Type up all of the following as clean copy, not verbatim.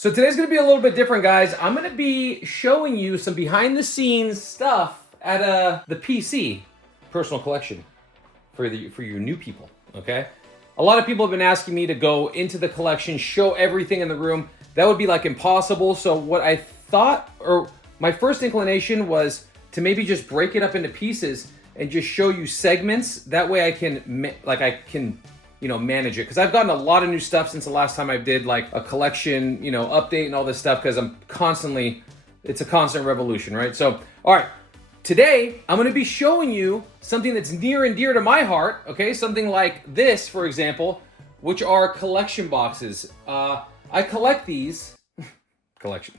So today's gonna be a little bit different, guys. I'm gonna be showing you some behind the scenes stuff at the PC personal collection for your new people, okay? A lot of people have been asking me to go into the collection, show everything in the room. That would be like impossible. So what I thought, or my first inclination was to maybe just break it up into pieces and just show you segments. That way I can manage it. Because I've gotten a lot of new stuff since the last time I did like a collection, update and all this stuff, because it's a constant revolution, right? So, all right, today I'm gonna be showing you something that's near and dear to my heart, okay? Something like this, for example, which are collection boxes. I collect these, collection.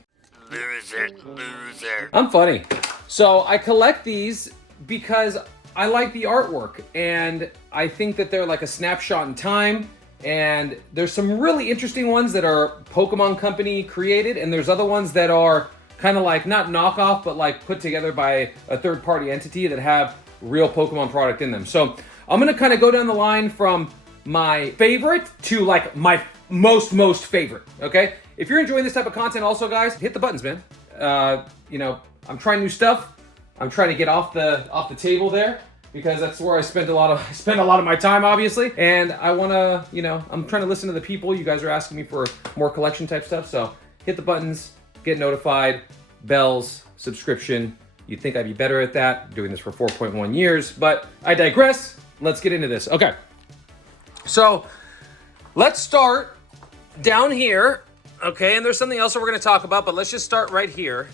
Loser. I'm funny. So I collect these because I like the artwork, and I think that they're like a snapshot in time, and there's some really interesting ones that are Pokemon Company created, and there's other ones that are kind of like not knockoff, but like put together by a third-party entity that have real Pokemon product in them. So I'm gonna kind of go down the line from my favorite to like my most favorite, okay? If you're enjoying this type of content also, guys, hit the buttons, man. I'm trying new stuff. I'm trying to get off the table there, because that's where I spend a lot of my time, obviously. And I wanna, I'm trying to listen to the people. You guys are asking me for more collection type stuff. So hit the buttons, get notified, bells, subscription. You'd think I'd be better at that, doing this for 4.1 years, but I digress. Let's get into this. Okay. So let's start down here. Okay, and there's something else that we're gonna talk about, but let's just start right here.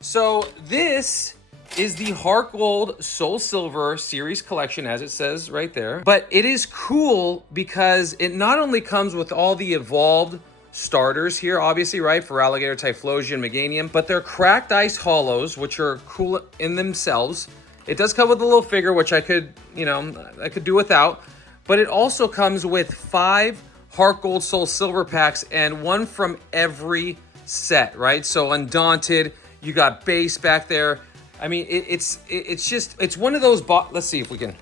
So this is the HeartGold SoulSilver series collection, as it says right there. But it is cool because it not only comes with all the evolved starters here, obviously, right, for Alligator, Typhlosion, Meganium, but they're cracked ice hollows, which are cool in themselves. It does come with a little figure, which I could do without, but it also comes with 5 HeartGold SoulSilver packs and one from every set, right? So Undaunted, you got Base back there. I mean, it's one of those. Let's see if we can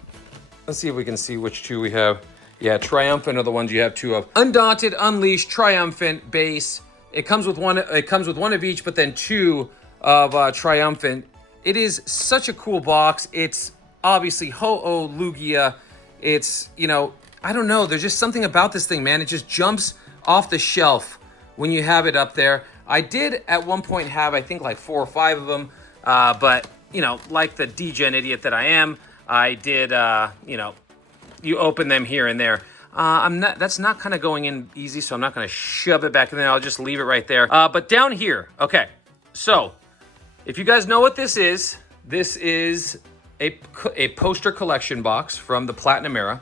see which two we have. Yeah, Triumphant are the ones you have 2 of. Undaunted, Unleashed, Triumphant, Base. It comes with one. It comes with 1 of each, but then 2 of Triumphant. It is such a cool box. It's obviously Ho-Oh, Lugia. It's I don't know. There's just something about this thing, man. It just jumps off the shelf when you have it up there. I did at one point have, I think, like 4 or 5 of them. But, like the degen idiot that I am, I did, you open them here and there. That's not kind of going in easy, so I'm not going to shove it back in there. I'll just leave it right there. But down here, okay. So, if you guys know what this is a poster collection box from the Platinum era.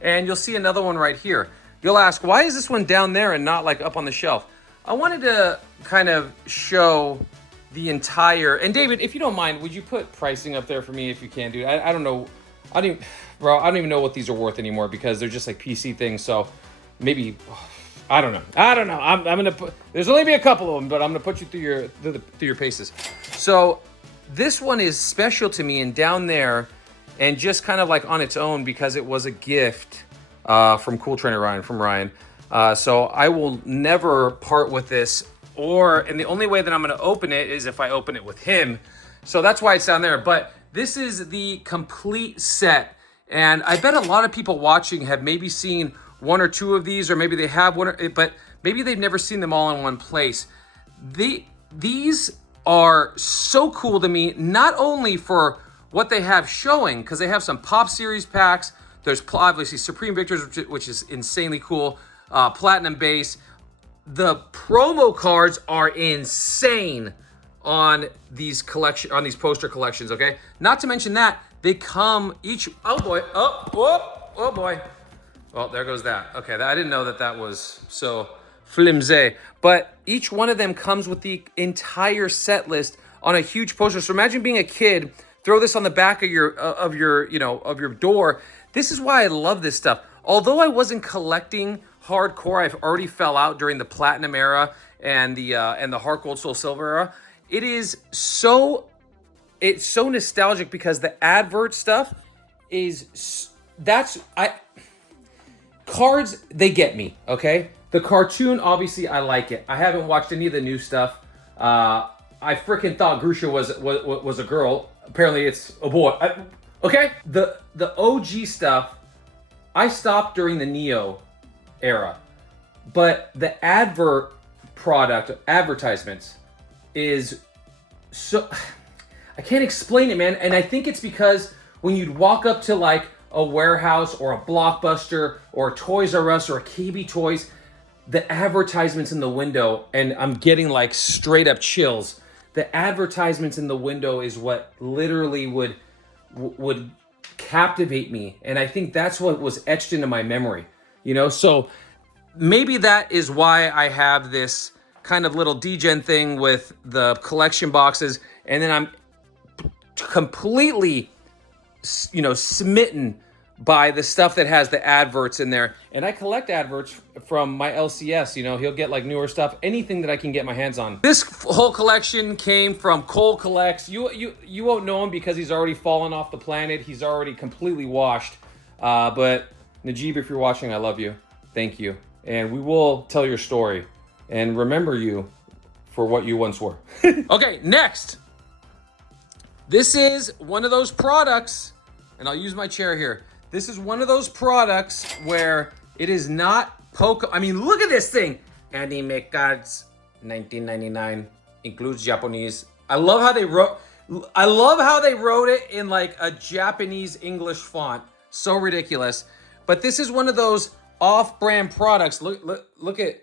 And you'll see another one right here. You'll ask, why is this one down there and not like up on the shelf? I wanted to kind of show the entire, and David, if you don't mind, would you put pricing up there for me if you can, dude? I don't know. I don't even know what these are worth anymore, because they're just like PC things. So maybe, I don't know. I'm gonna put, there's only be a couple of them, but I'm gonna put you through your paces. So this one is special to me, and down there, and just kind of like on its own, because it was a gift from Cool Trainer Ryan, so I will never part with this, and the only way that I'm going to open it is if I open it with him. So that's why it's down there. But this is the complete set, and I bet a lot of people watching have maybe seen 1 or 2 of these, or maybe they have one, but maybe they've never seen them all in one place. These are so cool to me, not only for what they have showing, because they have some Pop Series packs. There's obviously Supreme Victors, which is insanely cool. Platinum Base. The promo cards are insane on these poster collections, okay? Not to mention that they come each. Oh boy! Oh boy! Well, there goes that. Okay, I didn't know that was so flimsy. But each one of them comes with the entire set list on a huge poster. So imagine being a kid. Throw this on the back of your door. This is why I love this stuff. Although I wasn't collecting hardcore, I've already fell out during the Platinum era and the HeartGold SoulSilver era. It's so nostalgic, because the advert stuff is cards, they get me, okay? The cartoon, obviously, I like it. I haven't watched any of the new stuff. I freaking thought Grusha was a girl. Apparently, it's a boy. Okay? The OG stuff, I stopped during the Neo era. But the advertisements is so... I can't explain it, man. And I think it's because when you'd walk up to like a warehouse or a Blockbuster or a Toys R Us or a KB Toys, the advertisements in the window, and I'm getting like straight up chills. The advertisements in the window is what literally would captivate me. And I think that's what was etched into my memory, you know? So maybe that is why I have this kind of little degen thing with the collection boxes. And then I'm completely, you know, smitten by the stuff that has the adverts in there. And I collect adverts from my LCS, you know, he'll get like newer stuff, anything that I can get my hands on. This whole collection came from Cole Collects. You won't know him because he's already fallen off the planet. He's already completely washed. But Najib, if you're watching, I love you. Thank you. And we will tell your story and remember you for what you once were. Okay, next. This is one of those products, and I'll use my chair here. This is one of those products where it is not I mean, look at this thing. Anime cards, $19.99, includes Japanese. I love how they wrote it in like a Japanese English font. So ridiculous. But this is one of those off-brand products. Look at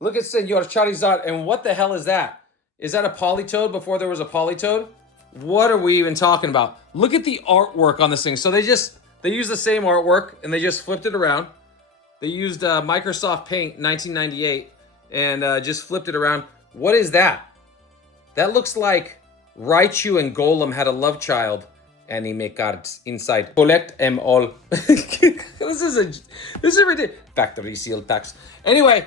Senor Charizard, and what the hell is that? Is that a Politoed before there was a Politoed? What are we even talking about? Look at the artwork on this thing. So they used the same artwork and they just flipped it around. They used Microsoft Paint 1998 and just flipped it around. What is that? That looks like Raichu and Golem had a love child. Anime cards inside. Collect them all. This is ridiculous. Factory seal tax. Anyway,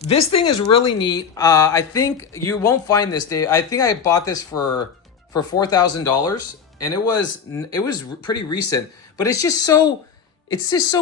this thing is really neat. I think you won't find this, Dave. I think I bought this for $4,000, and it was pretty recent. But it's just so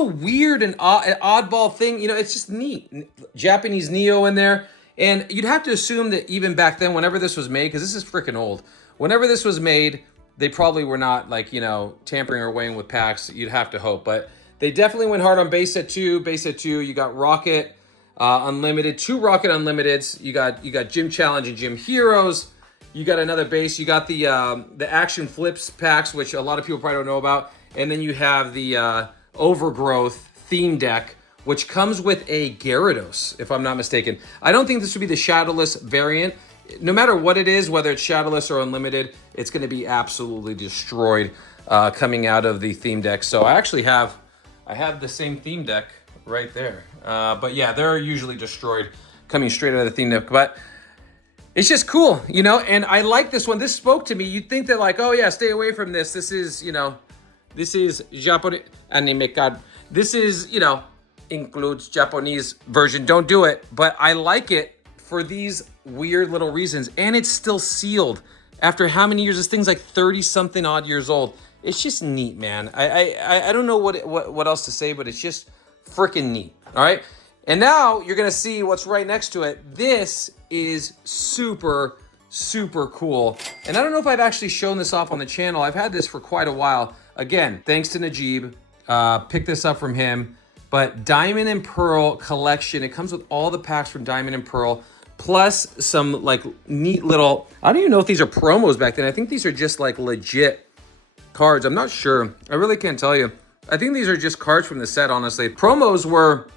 weird and an oddball thing. You know, it's just neat. Japanese Neo in there, and you'd have to assume that even back then, whenever this was made, because this is freaking old. Whenever this was made, they probably were not like, you know, tampering or weighing with packs. You'd have to hope, but they definitely went hard on base set 2. Base set 2, you got Rocket Unlimited, 2 Rocket Unlimiteds. You got Gym Challenge and Gym Heroes. You got another base. You got the Action Flips packs, which a lot of people probably don't know about. And then you have the Overgrowth theme deck, which comes with a Gyarados, if I'm not mistaken. I don't think this would be the Shadowless variant. No matter what it is, whether it's Shadowless or Unlimited, it's going to be absolutely destroyed coming out of the theme deck. So I actually have the same theme deck right there. But yeah, they're usually destroyed coming straight out of the theme deck. But it's just cool, you know, and I like this one. This spoke to me. You'd think that like, oh yeah, stay away from this. This is, you know, this is Japanese anime card. This is, you know, includes Japanese version. Don't do it. But I like it for these weird little reasons. And it's still sealed after how many years? This thing's like 30 something odd years old. It's just neat, man. I don't know what else to say, but it's just freaking neat. All right. And now you're going to see what's right next to it. This is super, super cool. And I don't know if I've actually shown this off on the channel. I've had this for quite a while. Again, thanks to Najib. Picked this up from him. But Diamond and Pearl collection. It comes with all the packs from Diamond and Pearl, plus some like neat little, I don't even know if these are promos back then. I think these are just like legit cards. I'm not sure. I really can't tell you. I think these are just cards from the set, honestly. Promos were,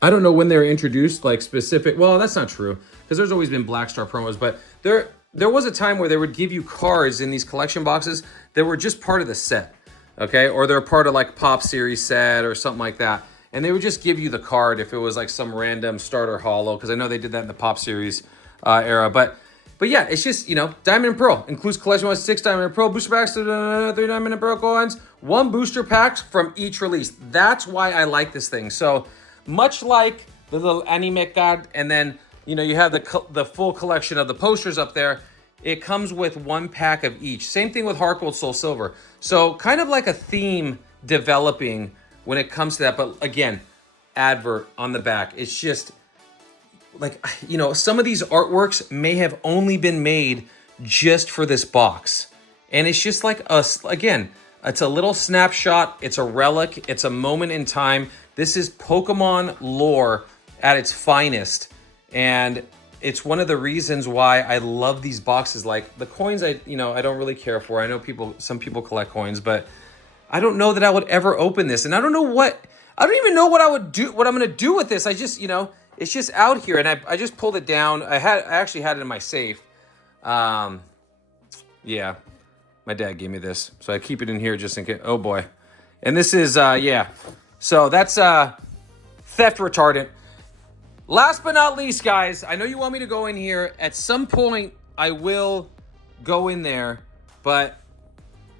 I don't know when they were introduced, like specific. Well, that's not true, because there's always been Black Star promos, but there was a time where they would give you cards in these collection boxes that were just part of the set, okay? Or they're part of like Pop Series set or something like that. And they would just give you the card if it was like some random starter holo, because I know they did that in the Pop Series era. But yeah, it's just, you know, Diamond and Pearl. Includes collection 6 Diamond and Pearl booster packs, 3 Diamond and Pearl coins, 1 booster packs from each release. That's why I like this thing. So much like the little anime card, and then, you know, you have the full collection of the posters up there. It comes with 1 pack of each. Same thing with HeartGold SoulSilver. So kind of like a theme developing when it comes to that. But again, advert on the back. It's just like, you know, some of these artworks may have only been made just for this box. And it's just like us, again, it's a little snapshot. It's a relic. It's a moment in time. This is Pokemon lore at its finest. And it's one of the reasons why I love these boxes. Like the coins, I don't really care for. I know some people collect coins, but I don't know that I would ever open this. And I don't even know what I'm going to do with this. I just, it's just out here, and I just pulled it down. I actually had it in my safe. Yeah, my dad gave me this, so I keep it in here just in case. Oh boy, and this is yeah. So that's theft retardant. Last but not least, guys, I know you want me to go in here. At some point, I will go in there, but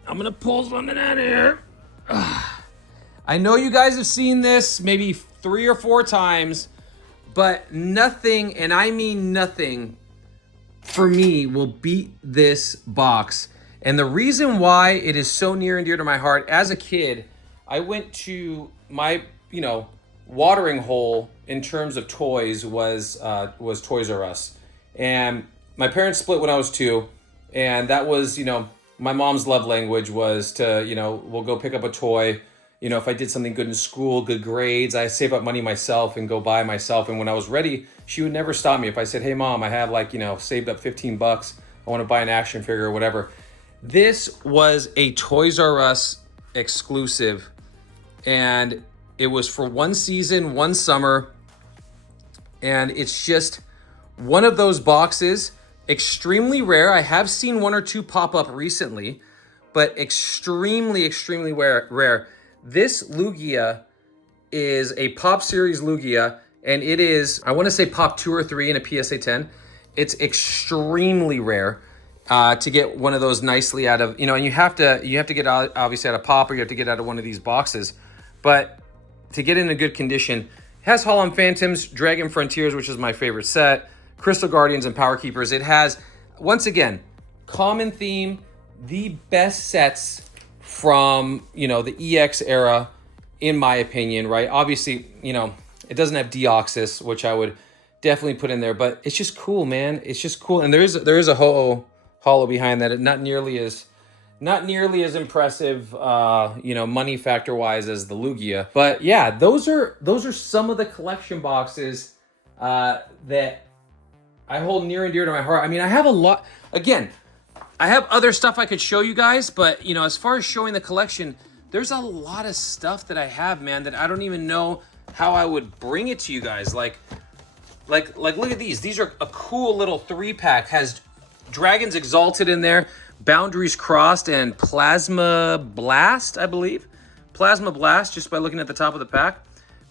I'm gonna pull something out of here. I know you guys have seen this maybe 3 or 4 times. But nothing, and I mean nothing, for me will beat this box. And the reason why it is so near and dear to my heart, as a kid, I went to my, watering hole in terms of toys was Toys R Us. And my parents split when I was 2, and that was, my mom's love language was to, we'll go pick up a toy. If I did something good in school, good grades, I save up money myself and go buy myself. And when I was ready, she would never stop me. If I said, hey mom, I have saved up $15. I want to buy an action figure or whatever. This was a Toys R Us exclusive. And it was for 1 season, 1 summer. And it's just one of those boxes, extremely rare. I have seen 1 or 2 pop up recently, but extremely, extremely rare. This Lugia is a Pop Series Lugia, and it is, I want to say Pop 2 or 3 in a PSA 10. It's extremely rare to get one of those nicely out of, and you have to get out, obviously out of Pop, or you have to get out of one of these boxes. But to get in a good condition, it has Hollow Phantoms, Dragon Frontiers, which is my favorite set, Crystal Guardians, and Power Keepers. It has, once again, common theme, the best sets from, the EX era, in my opinion, right? Obviously, it doesn't have Deoxys, which I would definitely put in there, but it's just cool, man. It's just cool. And there is a hollow behind that. Not nearly as impressive, money factor wise as the Lugia. But yeah, those are some of the collection boxes that I hold near and dear to my heart. I mean, I have a lot. Again, I have other stuff I could show you guys, but as far as showing the collection, there's a lot of stuff that I have, man, that I don't even know how I would bring it to you guys. Like look at these. These are a cool little 3-pack. Has Dragons Exalted in there, Boundaries Crossed, and Plasma Blast, I believe. Plasma Blast, just by looking at the top of the pack.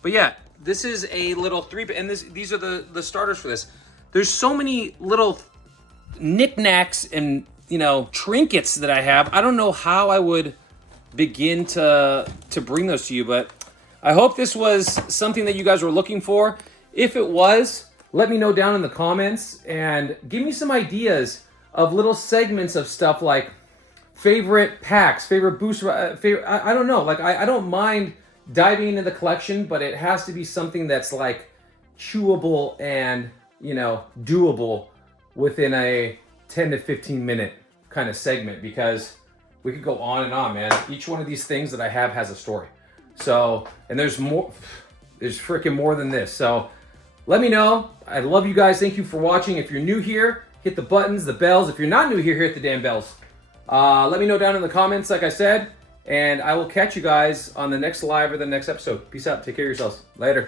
But yeah, this is a little 3-pack, and these are the starters for this. There's so many little knickknacks and trinkets that I have. I don't know how I would begin to bring those to you, but I hope this was something that you guys were looking for. If it was, let me know down in the comments and give me some ideas of little segments of stuff like favorite packs, favorite booster, I don't know. Like I don't mind diving into the collection, but it has to be something that's like chewable and doable within a 10 to 15 minute kind of segment, because we could go on and on, man. Each one of these things that I have has a story. So, and there's freaking more than this. So let me know. I love you guys. Thank you for watching. If you're new here, hit the buttons, the bells. If you're not new here, hit the damn bells. Let me know down in the comments, like I said, and I will catch you guys on the next live or the next episode. Peace out. Take care of yourselves. Later.